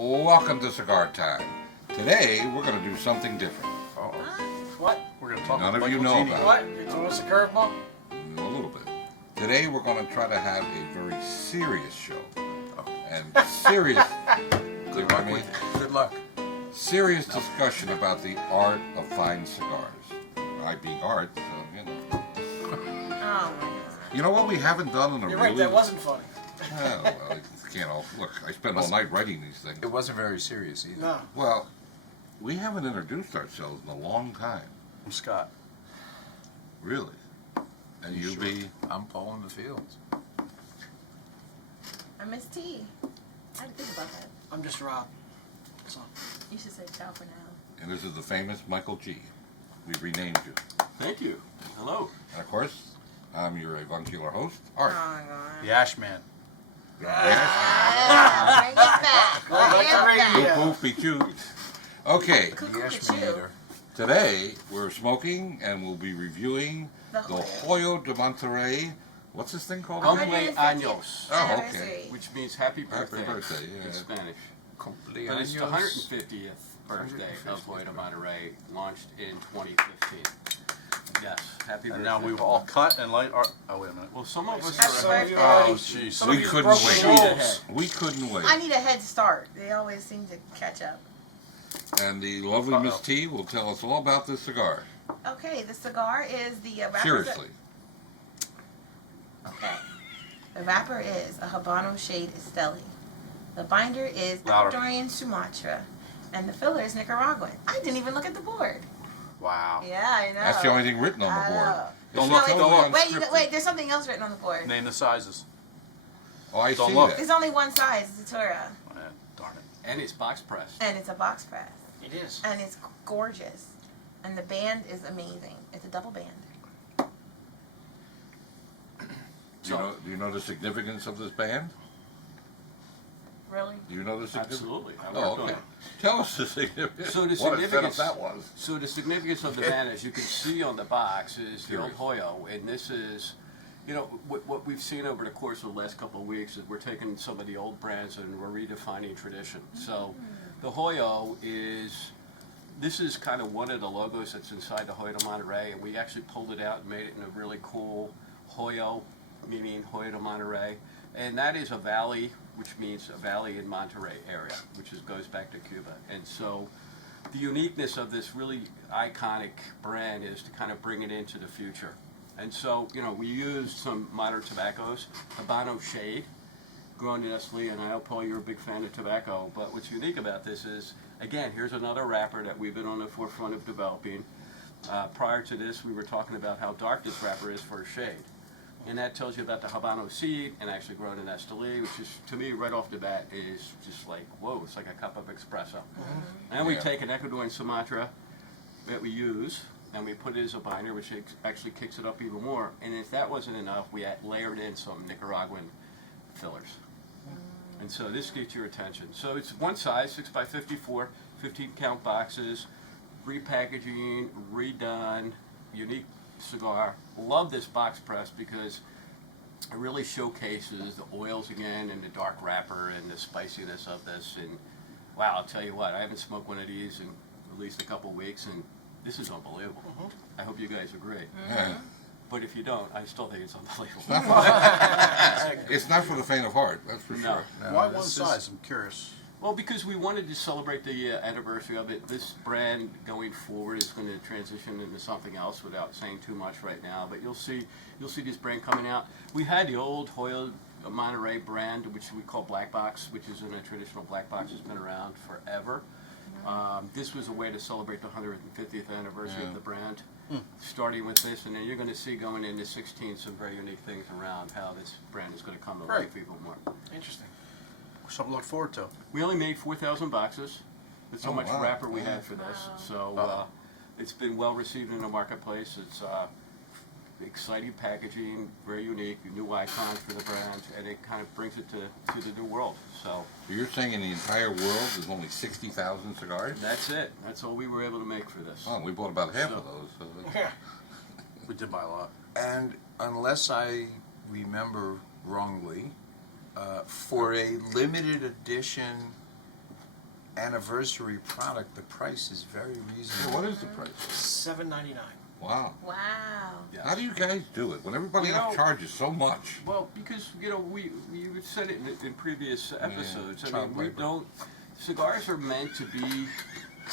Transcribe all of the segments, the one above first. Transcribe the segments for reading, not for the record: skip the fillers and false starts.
Welcome to Cigar Time. Today we're going to do something different. What? We're going to talk None about of you know about What? it. You're throwing us a curveball? A little bit. Today we're going to try to have a very serious show. And serious, Good luck with it. Good luck. serious discussion about the art of fine cigars. I being art, so you know. Oh my God. You know what we haven't done in a You're really... right, that wasn't funny. Oh, well, you can't all... Look, I spent all night writing these things. It wasn't very serious either. No. Well, we haven't introduced ourselves in a long time. I'm Scott. Really. And you Sure. be... I'm Paul in the fields. I miss T. I had to think about that. I'm just Rob. So, You should say ciao for now. And this is the famous Michael G. We renamed you. Thank you. Hello. And of course, I'm your avuncular host, Art. Oh my God. the Ashman. Yeah, bring it back. Right to Bring it back. radio. Boop, boop, be choo. Okay, Cuckoo, The cuckoo. Ashmanator. today we're smoking and we'll be reviewing The the Hoyo de Monterrey. What's this thing called? Compleanos. Oh, okay. Anniversary. Which means happy birthday, Happy birthday, yeah. in Spanish. But Compleanos. it's the 150th birthday of Hoyo de Monterrey, launched in 2015. Yes, happy And birthday. now we've all cut and light our... Oh, wait a minute. Well, some of us Happy are birthday. Oh, jeez. Some of We you couldn't broke the wait. rules. We couldn't wait. I need a head start. They always seem to catch up. And the lovely Miss Uh-oh. T will tell us all about this cigar. Okay, the cigar is the wrapper. Seriously. Okay. The wrapper is a Habano Shade Esteli. The binder is Louder. Ecuadorian Sumatra. And the filler is Nicaraguan. I didn't even look at the board. Wow. Yeah, I know. That's the only thing written on I the board. know. Don't It's look, totally don't look. unscripted. Wait, there's something else written on the board. Name the sizes. Oh, I Don't see look. that. There's only one size, it's a Tura. Darn it. And it's box pressed. And it's a box press. It is. And it's gorgeous. And the band is amazing. It's a double band. Do you know the significance of this band? Really? Do you know the significance? Absolutely. I Oh, worked on okay. it. Tell us the significance. So the What a setup significance- that was. So the significance of the band, as you can see on the box, is the old Curious. Hoyo, and this is, you know, what we've seen over the course of the last couple of weeks is we're taking some of the old brands and we're redefining tradition. So the Hoyo this is kind of one of the logos that's inside the Hoyo de Monterrey, and we actually pulled it out and made it in a really cool Hoyo, meaning Hoyo de Monterrey, and that is a valley, which means a valley in Monterrey area, which goes back to Cuba. And so the uniqueness of this really iconic brand is to kind of bring it into the future. And so, you know, we used some modern tobaccos, Habano Shade, grown in Italy, and I know, Paul, you're a big fan of tobacco, but what's unique about this is, again, here's another wrapper that we've been on the forefront of developing. Prior to this, we were talking about how dark this wrapper is for a shade. And that tells you about the Habano seed, and actually grown in Esteli, which is, to me, right off the bat, is just like, whoa, it's like a cup of espresso. And we Yeah. take an Ecuadorian Sumatra that we use, and we put it as a binder, which actually kicks it up even more. And if that wasn't enough, we had layered in some Nicaraguan fillers. And so this gets your attention. So it's one size, 6x54, 15 count boxes, repackaging, redone, unique cigar. Love this box press because it really showcases the oils again and the dark wrapper and the spiciness of this. And wow, I'll tell you what, I haven't smoked one of these in at least a couple weeks, and this is unbelievable. I hope you guys agree. Yeah. But if you don't, I still think it's unbelievable. It's not for the faint of heart, that's for No. sure. Why this one is- size? I'm curious. Well, because we wanted to celebrate the anniversary of it. This brand going forward is going to transition into something else without saying too much right now. But you'll see this brand coming out. We had the old Hoyo Monterey brand, which we call Black Box, which is in a traditional black box. It's been around forever. This was a way to celebrate the 150th anniversary of the brand, starting with this, and then you're going to see going into 16 some very unique things around how this brand is going to come to life even more. Interesting. Something to look forward to. We only made 4,000 boxes. That's how Oh, much wow. wrapper we had for this. So it's been well received in the marketplace. It's exciting packaging, very unique, new icon for the brand, and it kind of brings it to the new world. So So you're saying in the entire world there's only 60,000 cigars? that's it. That's all we were able to make for this. Oh, we bought about half So- of those. So Yeah. We did buy a lot. And unless I remember wrongly, for a limited edition anniversary product, the price is very Yeah, reasonable. what is the price? $7.99. Wow. Wow. Yes. How do you guys do it when everybody You else know- charges so much? Well, because we said it in previous episodes. I child mean, we labor. don't. Cigars are meant to be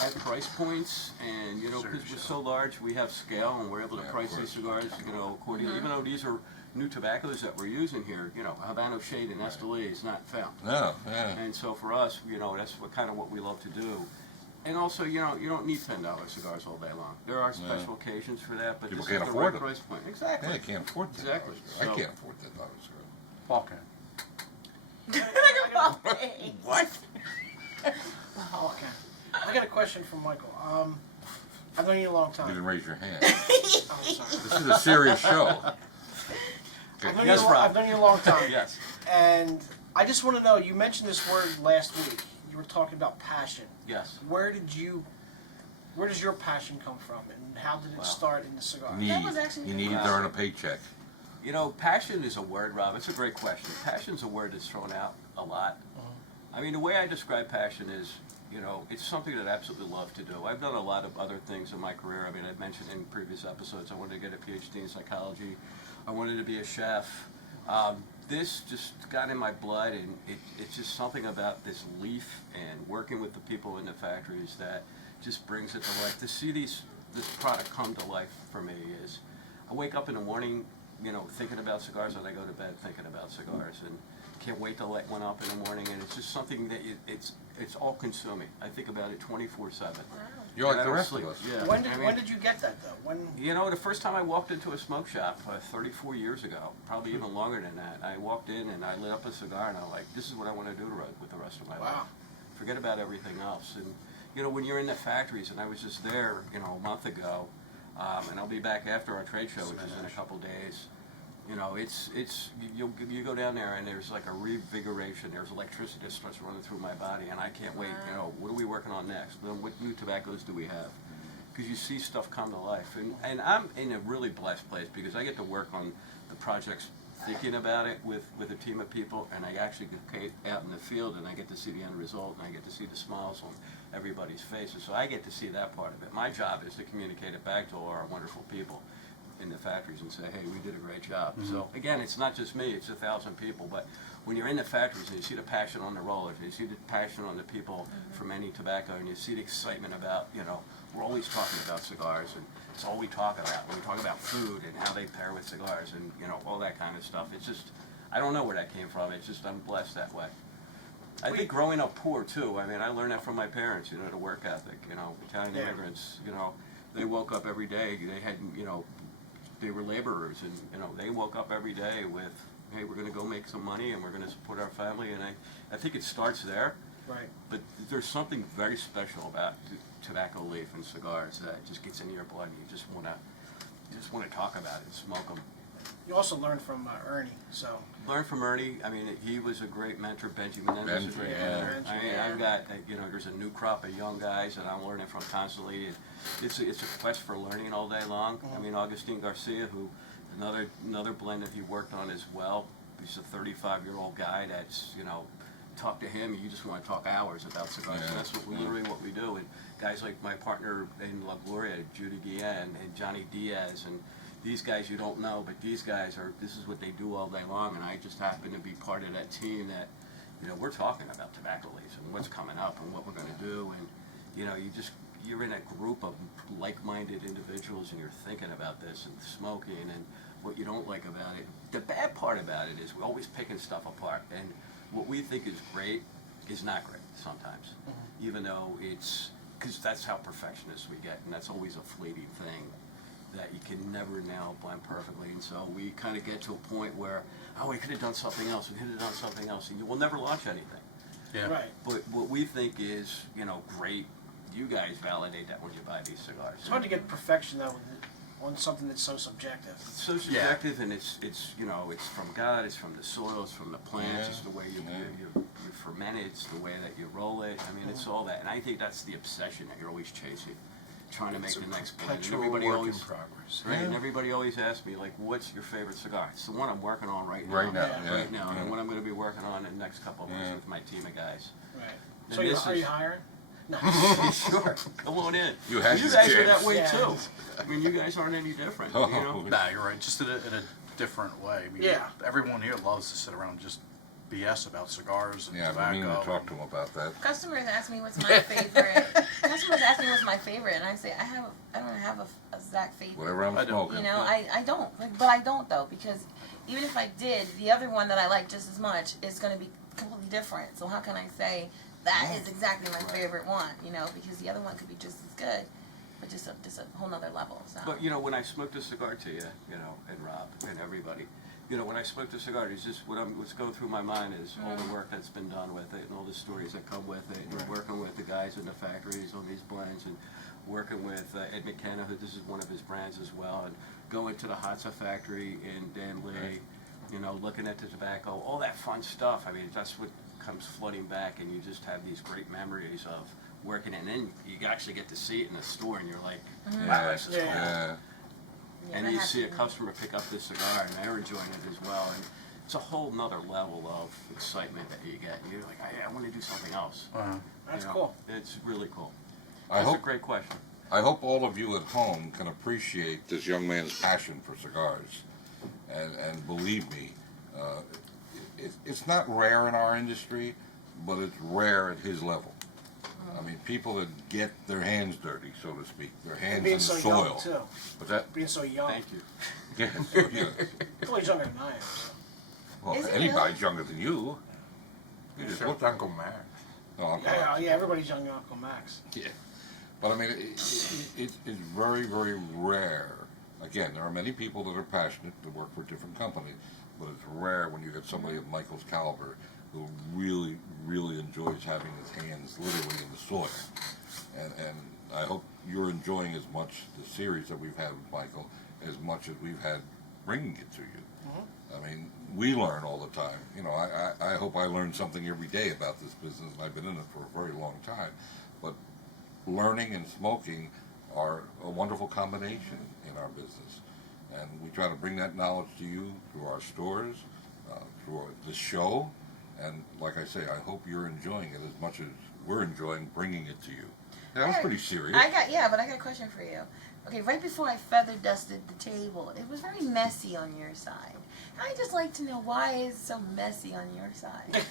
at price points, and because we're so large, we have scale, and we're able to Yeah, of price these course. cigars, accordingly. Even though these are new tobaccos that we're using here, Habano Shade and Esteli is not found. No, yeah. And so for us, that's what we love to do. And also, you don't need $10 cigars all day long. There are special occasions for that, but People this is can't the afford right them. price point. Exactly. Yeah, I can't afford $10. Exactly. I So- can't afford $10. Paul can. What? Oh, okay. I got a question from Michael. I've known you a long You time. didn't raise your hand. Oh, sorry. This is a serious show. I've known, Yes, you, Rob. I've known you a long time. Yes. And I just want to know, you mentioned this word last week. You were talking about passion. Yes. Where does your passion come from, and how did it Wow. start in the cigar? Need. That was actually You good. need to earn a paycheck. Passion is a word, Rob. It's a great question. Passion's a word that's thrown out a lot. I mean, the way I describe passion is, it's something that I absolutely love to do. I've done a lot of other things in my career. I mean, I've mentioned in previous episodes, I wanted to get a PhD in psychology. I wanted to be a chef. This just got in my blood, and it's just something about this leaf and working with the people in the factories that just brings it to life. To see this product come to life for me is, I wake up in the morning, thinking about cigars, and I go to bed thinking about cigars, and can't wait to light one up in the morning. And it's just something that it's all consuming. I think about it 24/7. You're like And I the don't rest sleep. of us. Yeah. When I mean, did you get that though? When? the first time I walked into a smoke shop 34 years ago, probably even longer than that, I walked in and I lit up a cigar and I'm like, this is what I want to do with the rest of my life. Wow. Forget about everything else. And, when you're in the factories, and I was just there, a month ago, and I'll be back after our trade show, which is in a couple days. You go down there and there's like a revigoration. There's electricity that starts running through my body, and I can't wait. What are we working on next? What new tobaccos do we have? Because you see stuff come to life, and I'm in a really blessed place because I get to work on the projects, thinking about it with a team of people, and I actually get out in the field and I get to see the end result, and I get to see the smiles on everybody's faces. So I get to see that part of it. My job is to communicate it back to all our wonderful people in the factories and say, hey, we did a great job. So again, it's not just me, it's 1,000 people, but when you're in the factories and you see the passion on the rollers, and you see the passion on the people from any tobacco, and you see the excitement about, we're always talking about cigars, and it's all we talk about. We talk about food and how they pair with cigars and, all that kind of stuff. It's just, I don't know where that came from. It's just, I'm blessed that way. I think growing up poor too, I mean, I learned that from my parents, the work ethic, Italian Yeah. immigrants, they woke up every day, they had, they were laborers, and they woke up every day with, hey, we're going to go make some money and we're going to support our family, and I think it starts there. Right. But there's something very special about tobacco leaf and cigars that just gets into your blood, and you just want to talk about it and smoke them. You also learned from Ernie, so. Learn from Ernie. I mean, he was a great mentor. Benji Menendez is a great Yeah. mentor. I mean, I've got, there's a new crop of young guys that I'm learning from constantly. It's a quest for learning all day long. I mean, Augustine Garcia, who another blend that he worked on as well. He's a 35-year-old guy that's, talk to him, you just want to talk hours about cigars. Yeah. And that's literally what we do. And guys like my partner in La Gloria, Judy Guillen, and Johnny Diaz, and these guys you don't know, but these guys this is what they do all day long, and I just happen to be part of that team that, we're talking about tobacco leaves and what's coming up and what we're going to do, and, you're in a group of like-minded individuals, and you're thinking about this and smoking and what you don't like about it. The bad part about it is we're always picking stuff apart, and what we think is great is not great sometimes, even though because that's how perfectionists we get, and that's always a fleeting thing that you can never nail blend perfectly. And so we kind of get to a point where, we could have done something else, we could have done something else, and you will never launch anything. Yeah. Right. But what we think is, great, you guys validate that when you buy these cigars. It's hard to get perfection though on something that's so subjective. It's so subjective, and it's it's from God, it's from the soil, it's from the plants, Yeah. it's the way you ferment it, it's the way that you roll it. I mean, it's all that, and I think that's the obsession that you're always chasing, trying to make It's the a next blend. And perpetual everybody work always, in progress. right? Yeah. And everybody always asks me, like, what's your favorite cigar? It's the one I'm working on right now. Right now, Yeah. yeah. Right now, yeah. and what I'm going to be working on in the next couple of months Yeah. with my team of guys. Right. And So this are is- you hiring? No. Sure, come on in. You had You your guys are chance. that way Yeah. too. I mean, you guys aren't any different, you know? Nah, you're right. Just in a different way. I mean, Yeah. Everyone here loves to sit around and just BS about cigars and Yeah, I've been meaning to tobacco. talk to him about that. Customers ask me what's my favorite. Customers ask me what's my favorite, and I say I don't have a exact favorite. Whatever I'm I don't. smoking. You know, I don't. Like, but I don't though, because even if I did, the other one that I like just as much is going to be completely different. So how can I say that is exactly my favorite one? You know, because the other one could be just as good, but just a whole nother level. So. But you know, when I smoked a cigar to you, you know, and Rob and everybody, you know, when I smoked a cigar, it's just what's going through my mind is all the work that's been done with it and all the stories that come with it, and working with the guys in the factories on these blends, and working with Ed McKenna, who this is one of his brands as well, and going to the Hatsa factory in Danley, you know, looking at the tobacco, all that fun stuff. I mean, that's what comes flooding back, and you just have these great memories of working, and then you actually get to see it in the store, and you're like, wow, this is cool. Yeah. Yeah, And that you has see a to be- customer pick up this cigar, and they're enjoying it as well, and it's a whole nother level of excitement that you get, and you're like, I want to do something else. That's You know, cool. It's really cool. I That's a hope great question. I hope all of you at home can appreciate this young man's passion for cigars, and believe me, it's not rare in our industry, but it's rare at his level. I mean, people that get their hands dirty, so to speak, their hands in Being the so soil. young too. But that, Being so young. Thank you. yeah, so, yeah. Well, he's younger than I am. So. Well, Is he anybody's younger than you. You just Except look Uncle Mac. No, I'm Yeah, everybody's younger than Uncle Max. Yeah, but I mean, it's very, very rare. Again, there are many people that are passionate to work for different companies, but it's rare when you get somebody of Michael's caliber who really, really enjoys having his hands literally in the soil. And I hope you're enjoying as much the series that we've had with Michael as much as we've had bringing it to you. I mean, we learn all the time. You know, I hope I learn something every day about this business, and I've been in it for a very long time. But learning and smoking are a wonderful combination in our business. And we try to bring that knowledge to you through our stores, through the show. And like I say, I hope you're enjoying it as much as we're enjoying bringing it to you. That was pretty serious. But I got a question for you. Okay, right before I feather dusted the table, it was very messy on your side. I just like to know why it's so messy on your side.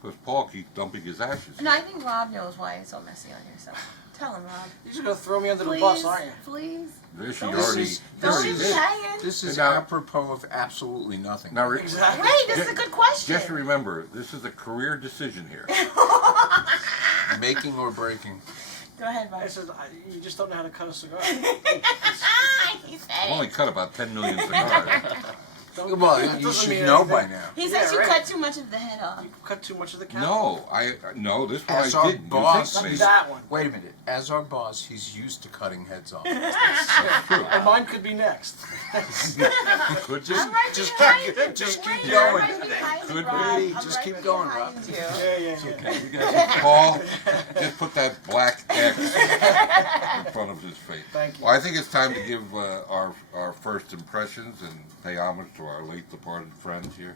Because Paul keeps dumping his ashes. No, I think Rob knows why it's so messy on your side. Tell him, Rob. You're just gonna throw me under the Please, bus, aren't you? please. There she Don't already. is- there Don't she leave me is. hanging. This is Now- apropos of absolutely nothing. Now, Exactly. Wait, this is a good question. just remember, this is a career decision here. Making or breaking. Go ahead, I Rob. said, you just don't know how to cut a cigar. He said I've only it. cut about 10 million cigars. Don't- Well, that you doesn't should mean know by anything. now. He says Yeah, you right. cut too much of the head off. You cut too much of the cap. No, this one As I our didn't. boss- You Not think that one. Wait a minute. As our boss, he's used to cutting heads off. And mine could be next. could be. I'm right Just behind keep- you. just keep Wait, going. I'm right behind you, Could Rob. be. I'm Just right keep going, behind Rob. you. Yeah. Okay, you guys Paul, just put that black X in front of his face. Thank you. Well, I think it's time to give our first impressions and pay homage to our late departed friends here.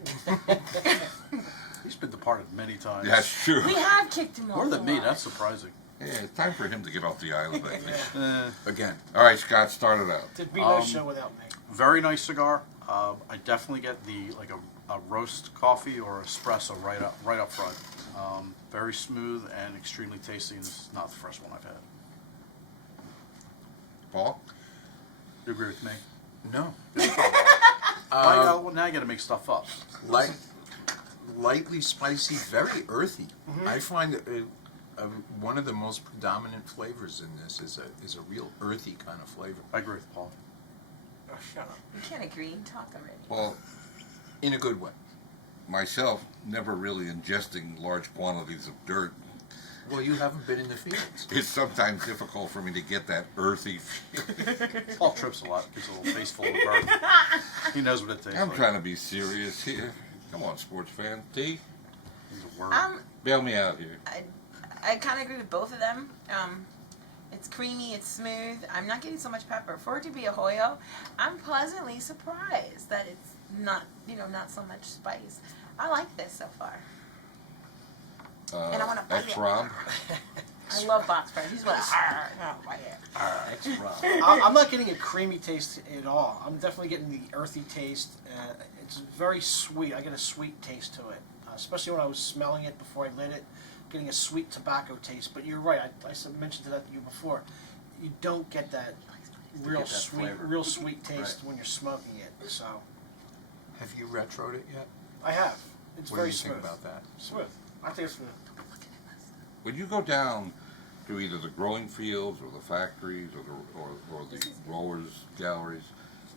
He's been departed many times. That's true. We have kicked him off. More than a me, lot. that's surprising. Yeah, it's time for him to get off the island, I think. Again. All right, Scott, start it out. There'd be no show without me. Very nice cigar. I definitely get a roast coffee or espresso right up front. Very smooth and extremely tasty. And this is not the first one I've had. Paul? You agree with me? No. Well, now you got to make stuff up. Lightly spicy, very earthy. I find that one of the most predominant flavors in this is a real earthy kind of flavor. I agree with Paul. Oh, shut up. You can't agree. Talk already. Well, In a good way. myself, never really ingesting large quantities of dirt, Well, you haven't been in the fields. it's sometimes difficult for me to get that earthy feel. Paul trips a lot. Gets a little face full of burn. He knows what it tastes I'm like. trying to be serious here. Come on, sports fan. T, He's a word. bail me out here. I kind of agree with both of them. It's creamy, it's smooth. I'm not getting so much pepper. For it to be a Hoyo, I'm pleasantly surprised that it's not so much spice. I like this so far. And I wanna bite it. Rob. I love box fresh. He's what? Right here. Extra. I'm not getting a creamy taste at all. I'm definitely getting the earthy taste. It's very sweet. I get a sweet taste to it, especially when I was smelling it before I lit it, getting a sweet tobacco taste. But you're right. I mentioned that to you before. You don't get that real get that sweet, flavor. real sweet taste Right. when you're smoking it. So Have you retroed it yet? I have. It's What do very you smooth. think about that? Smooth. I think it's smooth. When you go down to either the growing fields or the factories or the growers' galleries,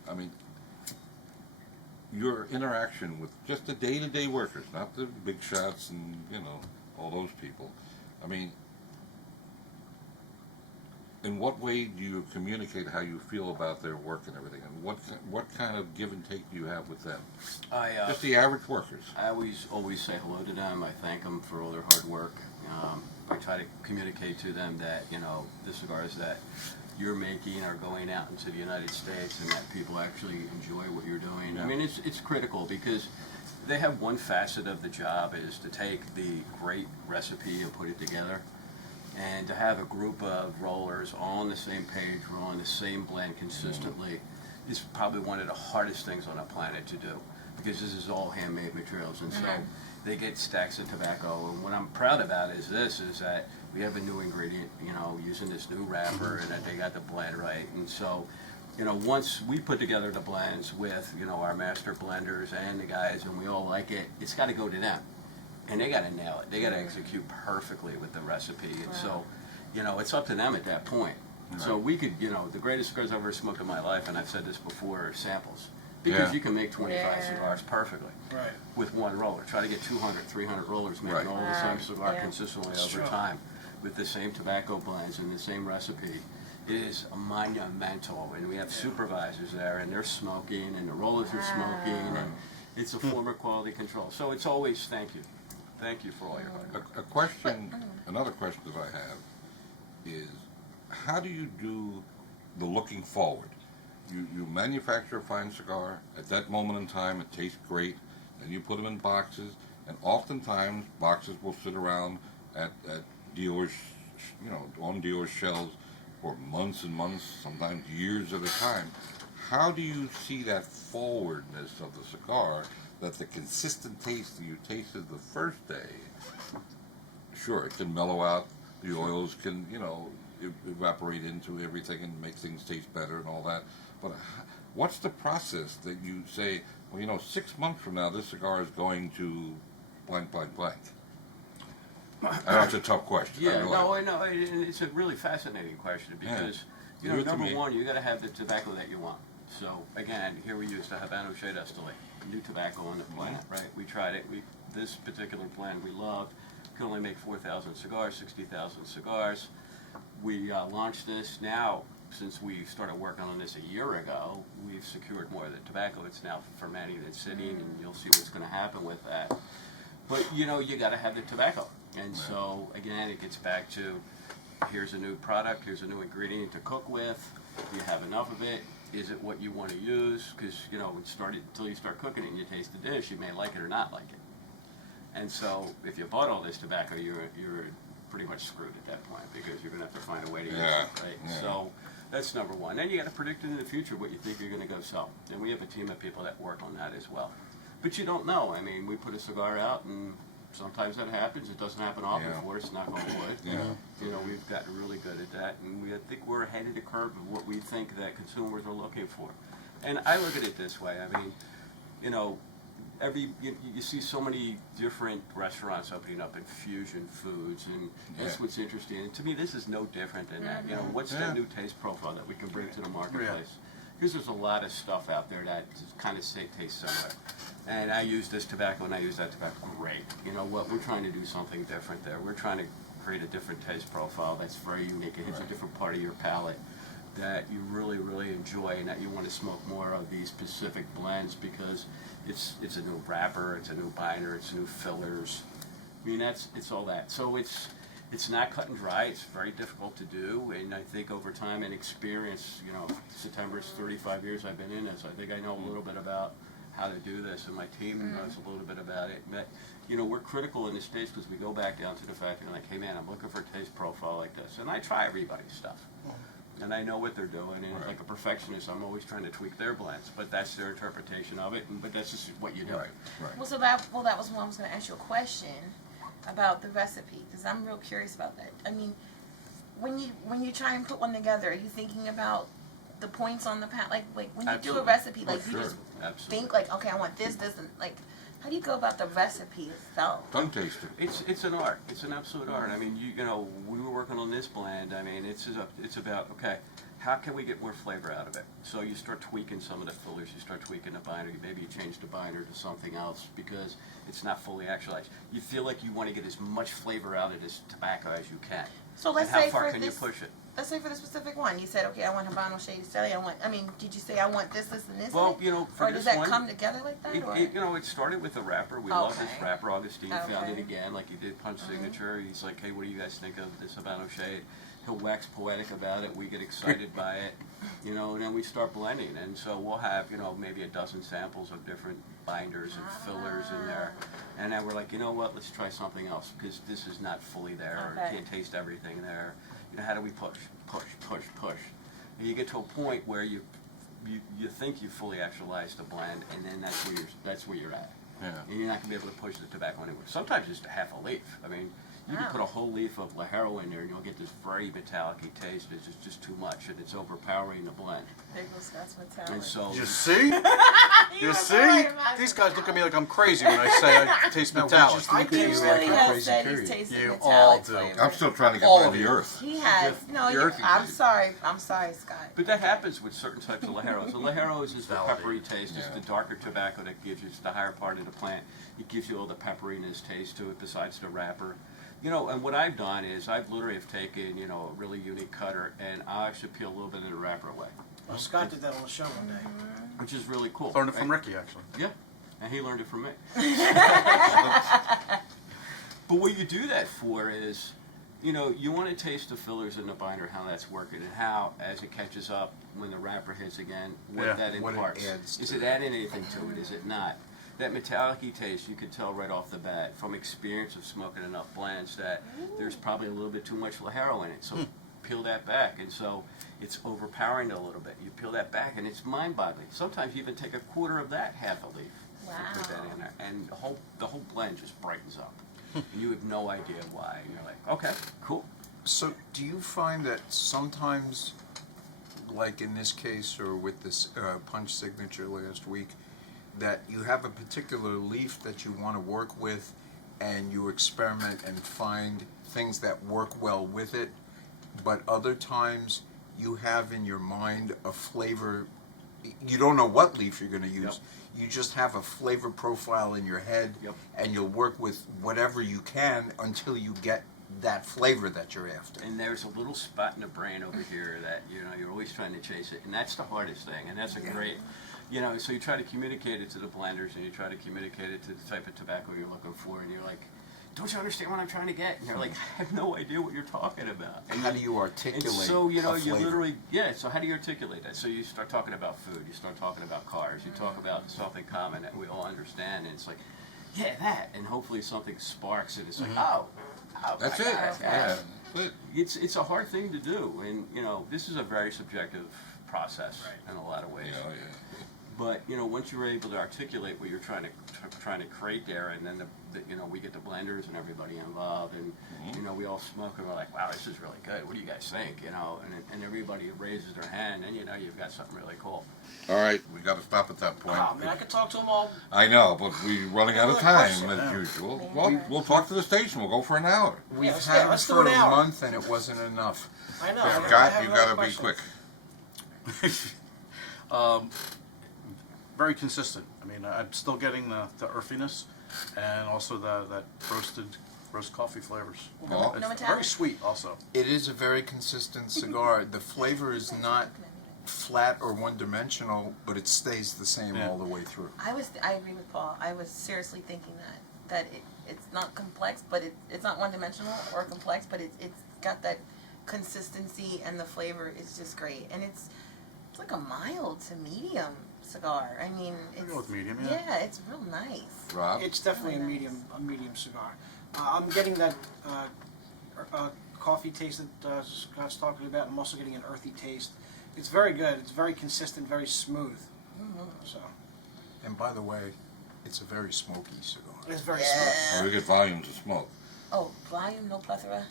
I mean, your interaction with just the day-to-day workers, not the big shots and, you know, all those people. I mean, in what way do you communicate how you feel about their work and everything? And what kind of give and take do you have with them? Just the average workers. I always say hello to them. I thank them for all their hard work. I try to communicate to them that, you know, the cigars that you're making are going out into the United States and that people actually enjoy what you're doing. Yeah. I mean, it's critical because they have one facet of the job is to take the great recipe and put it together. And to have a group of rollers all on the same page, rolling the same blend consistently, is probably one of the hardest things on the planet to do, because this is all handmade materials, and so they get stacks of tobacco. And what I'm proud about is that we have a new ingredient, you know, using this new wrapper, and that they got the blend right. And so, you know, once we put together the blends with, you know, our master blenders and the guys, and we all like it, it's got to go to them. And they got to nail it. They got to execute perfectly with the recipe. And so, you know, it's up to them at that point. Right. So we could, you know, the greatest cigars I've ever smoked in my life, and I've said this before, are samples. Because Yeah. you can make 25 Yeah. cigars perfectly Right. with one roller. Try to get 200, 300 rollers making Right. all the same cigar Yeah. consistently That's over true. time with the same tobacco blends and the same recipe. It is monumental, and we have supervisors there, and they're smoking, and the rollers are smoking, and it's a form of quality control. So it's always thank you. Thank you for all your hard work. A question, another question that I have is, how do you do the looking forward? You manufacture a fine cigar, at that moment in time it tastes great, and you put them in boxes, and oftentimes boxes will sit around at dealers, you know, on dealers' shelves for months and months, sometimes years at a time. How do you see that forwardness of the cigar, that the consistent taste that you tasted the first day, sure, it can mellow out, the oils can, you know, evaporate into everything and make things taste better and all that, but what's the process that you say, well, you know, 6 months from now this cigar is going to blank, blank, blank? I know it's a tough question. Yeah, realize. no, I know, and it's a really fascinating question because, you know, Give it to number me. one, you got to have the tobacco that you want. So again, here we use the Habano Shade Esteli, new tobacco on the planet, right? We tried it. This particular blend we loved. Could only make 4,000 cigars, 60,000 cigars. We launched this now. Since we started working on this a year ago, we've secured more of the tobacco. It's now fermenting and sitting, and you'll see what's going to happen with that. But, you know, you got to have the tobacco. And so, again, it gets back to, here's a new product, here's a new ingredient to cook with. Do you have enough of it? Is it what you want to use? Because, you know, until you start cooking it and you taste the dish, you may like it or not like it. And so, if you bought all this tobacco, you're pretty much screwed at that point, because you're going to have to find a way to use it, right? Yeah. So, that's number one. Then you got to predict in the future what you think you're going to go sell. And we have a team of people that work on that as well. But you don't know. I mean, we put a cigar out, and sometimes that happens. It doesn't happen often Yeah. for us, knock on wood. Yeah. You know, we've gotten really good at that, and I think we're ahead of the curve of what we think that consumers are looking for. And I look at it this way. I mean, you know, you see so many different restaurants opening up in fusion foods, and that's Yeah. what's interesting. And to me, this is no different than that. You know, what's Yeah. that new taste profile that we can bring to the marketplace? Because there's a lot of stuff out there that kind of tastes similar. And I use this tobacco and I use that tobacco. Great. You know what? We're trying to do something different there. We're trying to create a different taste profile that's very unique. It hits a different part of your palate that you really, really enjoy, and that you want to smoke more of these specific blends because it's a new wrapper, it's a new binder, it's new fillers. I mean, it's all that. So it's not cut and dry. It's very difficult to do, and I think over time and experience, you know, September's 35 years I've been in this. I think I know a little bit about how to do this, and my team knows a little bit about it. But, we're critical in this taste because we go back down to the fact that, like, hey man, I'm looking for a taste profile like this, and I try everybody's stuff. And I know what they're doing, and Right. like a perfectionist, I'm always trying to tweak their blends, but that's their interpretation of it, but that's just what you do. Right, right. Well, that was when I was going to ask you a question about the recipe, because I'm real curious about that. I mean, when you try and put one together, are you thinking about the points on the pan? Like when you do a Absolutely. recipe, Oh, like you sure. just Absolutely. think like, okay, I want this, and like, how do you go about the recipe itself? Tongue taster. It's an art. It's an absolute art. I mean, we were working on this blend. I mean, it's about, okay, how can we get more flavor out of it? So you start tweaking some of the fillers. You start tweaking the binder. Maybe you change the binder to something else because it's not fully actualized. You feel like you want to get as much flavor out of this tobacco as you can. So let's and how say far for can this, you push it? let's say for the specific one, you said, okay, I want Habano Shady Steli. Did you say I want this, and this? Well, in it? for or this does that one, come together like that? Or? It started with the wrapper. We love this Okay. wrapper. Augustine found it Okay. again, like he did Punch Signature. He's like, hey, what do you guys think of this Habano Shade? He'll wax poetic about it. We get excited by it, and then we start blending. And so we'll have, maybe a dozen samples of different binders and fillers in there. And then we're like, you know what, let's try something else because this is not fully there or Okay. can't taste everything there. How do we push? And you get to a point where you think you fully actualized the blend, and then that's where you're at. Yeah. And you're not gonna be able to push the tobacco anywhere. Sometimes just a half a leaf. I mean, you can Wow. put a whole leaf of Lajero in there, and you'll get this very metallic-y taste. It's just too much, and it's overpowering the blend. There goes Scott's mentality. And so, You see? You were see? right about These it. guys look at me like I'm crazy when I say I taste No, we metallic. just look He at you like really a has crazy said he's period. tasted You metallic all do. flavor. I'm still trying to get All by of the you. earth. He has. No, the you, earthy I'm taste. sorry. I'm sorry, Scott. but that happens with certain types of Lajeros. The Lajeros is the Validated. peppery taste. It's Yeah. the darker tobacco that gives you, it's the higher part of the plant. It gives you all the pepperiness taste to it besides the wrapper. And what I've done is I've literally have taken, a really unique cutter, and I'll actually peel a little bit of the wrapper away, Well, Scott did that on the show one day. which is really cool. Learned it from right? Ricky, actually. Yeah, and he learned it from me. But what you do that for is, you want to taste the fillers in the binder, how that's working, and how, as it catches up, when the wrapper hits again, what Yeah, that what it imparts. adds Is to it it. adding anything to it? Is it not? That metallic-y taste, you can tell right off the bat from experience of smoking enough blends that there's probably a little bit too much Lajero in it. So peel that back, and so it's overpowering it a little bit. You peel that back, and it's mind-boggling. Sometimes you even take a quarter of that half a leaf and put that in there, and the whole blend just brightens up. And you have no idea why. And you're like, okay, cool. So, do you find that sometimes, like in this case or with this Punch Signature last week, that you have a particular leaf that you want to work with and you experiment and find things that work well with it, but other times you have in your mind a flavor, you don't know what leaf you're going to use. Yep. You just have a flavor profile in your head, Yep. and you'll work with whatever you can until you get that flavor that you're after. And there's a little spot in the brain over here that, you're always trying to chase it. And that's the hardest thing. And that's a great, so you try to communicate it to the blenders and you try to communicate it to the type of tobacco you're looking for. And you're like, don't you understand what I'm trying to get? And they're like, I have no idea what you're talking about. And How do you articulate And so, a you flavor? literally, so how do you articulate that? So you start talking about food, you start talking about cars, you talk about something common that we all understand, and it's like, yeah, that, and hopefully something sparks, and it's like, oh, That's my it. God. Yeah. That's it. It's a hard thing to do, and, this is a very subjective process in a lot of ways. Yeah, yeah. But once you're able to articulate what you're trying to create there, and then we get the blenders and everybody involved, and we all smoke and we're like, wow, this is really good. What do you guys think? And everybody raises their hand, and you've got something really cool. All right, we got to stop at that point. Oh, man, I could talk to them all. I know, but we're running out of time Another as question. usual. Well, we'll talk to the station. We'll go for an hour. We've let's had do- it let's do for an a hour. month and it wasn't enough. I know. I have Scott, you another got to be question. quick. Very consistent. I mean, I'm still getting the earthiness and also that roast coffee flavors. Oh. It's No very metallic? sweet also. It is a very consistent cigar. The flavor is not flat or one-dimensional, but it stays the same Yeah. all the way through. I agree with Paul. I was seriously thinking that it's not complex, but it's not one dimensional or complex, but it's got that consistency, and the flavor is just great. And it's like a mild to medium cigar. I mean, I it's go with medium, yeah. yeah, it's real nice. Rob? It's definitely Really a medium cigar. I'm getting that coffee taste that Scott's talking about. I'm also getting an earthy taste. It's very good. It's very consistent, very smooth. So And by the way, it's a very smoky cigar. it's very Oh, we get volumes of smoke. Oh, volume, no plethora.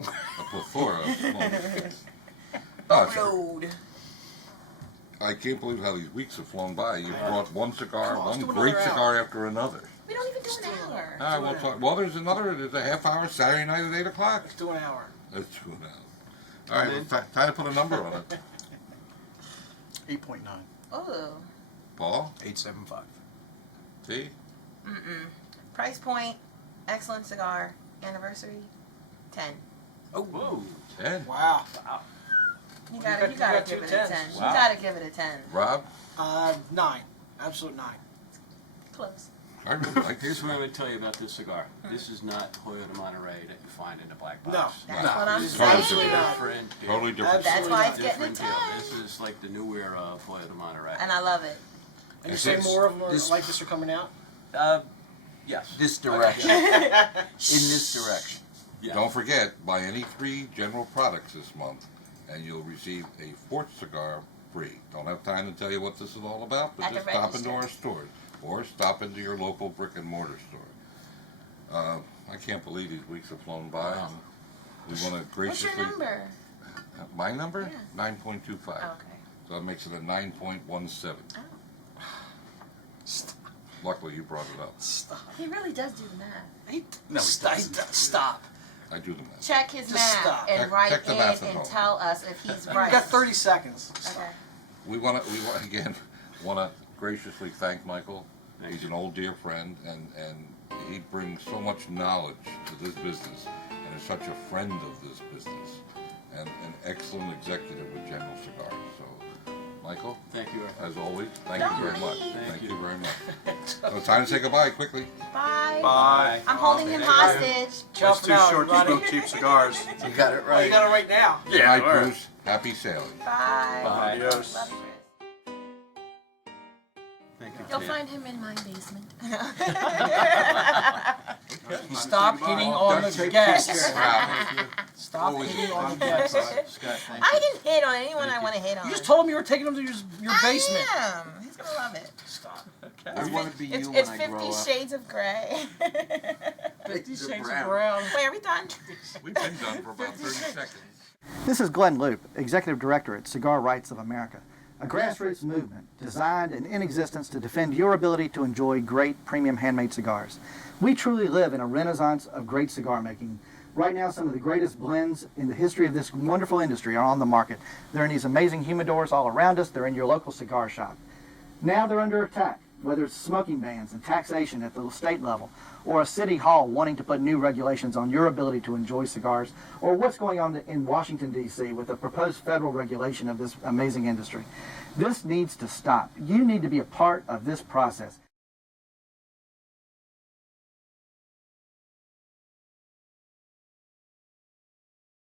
A plethora of smoke. Oh, it's- Road. I can't believe how these weeks have flown by. You've brought one cigar, Come on, let's one do great another cigar after another. We don't even do an hour. All right, well, there's a half hour Saturday night at 8 o'clock. Let's do an hour. That's true now. All right, well, time to put a number on it. 8.9. Oh. Paul, 875. T? Price point, excellent cigar, anniversary, 10. Whoa. 10. Wow. You got- gotta you got give two it a 10. tens. You Wow. gotta give it a 10. Rob? 9. Absolute 9. Close. I really like Here's this. what I'm going to tell you about this cigar. This is not Hoyo de Monterrey that you find in the black No. box. That's No, what I'm this is saying. totally Different deal. Totally different. That's why it's getting a Different deal. 10. This is like the new era of Hoyo de Monterrey. And I love it. And you This say is- more of them this- like this are coming out? Yes. This direction. In this direction. Yes. Don't forget, buy any 3 general products this month, and you'll receive a 4th cigar free. Don't have time to tell you what this is all about, but At the just stop into register. our stores, or stop into your local brick and mortar store. I can't believe these weeks have flown by. Wow. We want to What's graciously. your number? My number? Yeah. 9.25. Oh, okay. So that makes it a 9.17. Oh. Luckily, you brought it up. Stop. He really does do the math. No, he Stop. doesn't. Stop. I do the math. Check his Just math stop. and Check- write check the in math at and home. tell us if he's You right. got 30 seconds. Okay. We want again want to graciously thank Michael. Thank He's you. an old dear friend, and he brings so much knowledge to this business, and is such a friend of this business, and an excellent executive with General Cigar. So, Michael, Thank you. as always, thank Don't you very much. leave. Thank Thank you you. very much. So, time to say goodbye quickly. Bye. Bye. I'm holding him hostage. Ciao It's for too now, short to everybody. smoke cheap cigars. You got it Oh, right. you got it right now. Good night, all right. Bruce. Happy sailing. Bye. Bye. Adios. Love you, Chris. Thank you. You'll Tia. find him in my basement. Stop hitting on the guests. Stop hitting on the guests. Scott, thank I you. didn't hit on anyone I want to hit on. You just told him you were taking him to your basement. I am. He's gonna love it. Stop. I want to be It's, you it's when I grow 50 up. Shades of Grey. 50 They're Shades brown. of Brown. Wait, are we done? We've been done for about 30 seconds. This is Glenn Loop, Executive Director at Cigar Rights of America, a grassroots movement designed and in existence to defend your ability to enjoy great premium handmade cigars. We truly live in a renaissance of great cigar making. Right now, some of the greatest blends in the history of this wonderful industry are on the market. They're in these amazing humidors all around us. They're in your local cigar shop. Now they're under attack, whether it's smoking bans and taxation at the state level, or a city hall wanting to put new regulations on your ability to enjoy cigars, or what's going on in Washington, D.C. with the proposed federal regulation of this amazing industry. This needs to stop. You need to be a part of this process.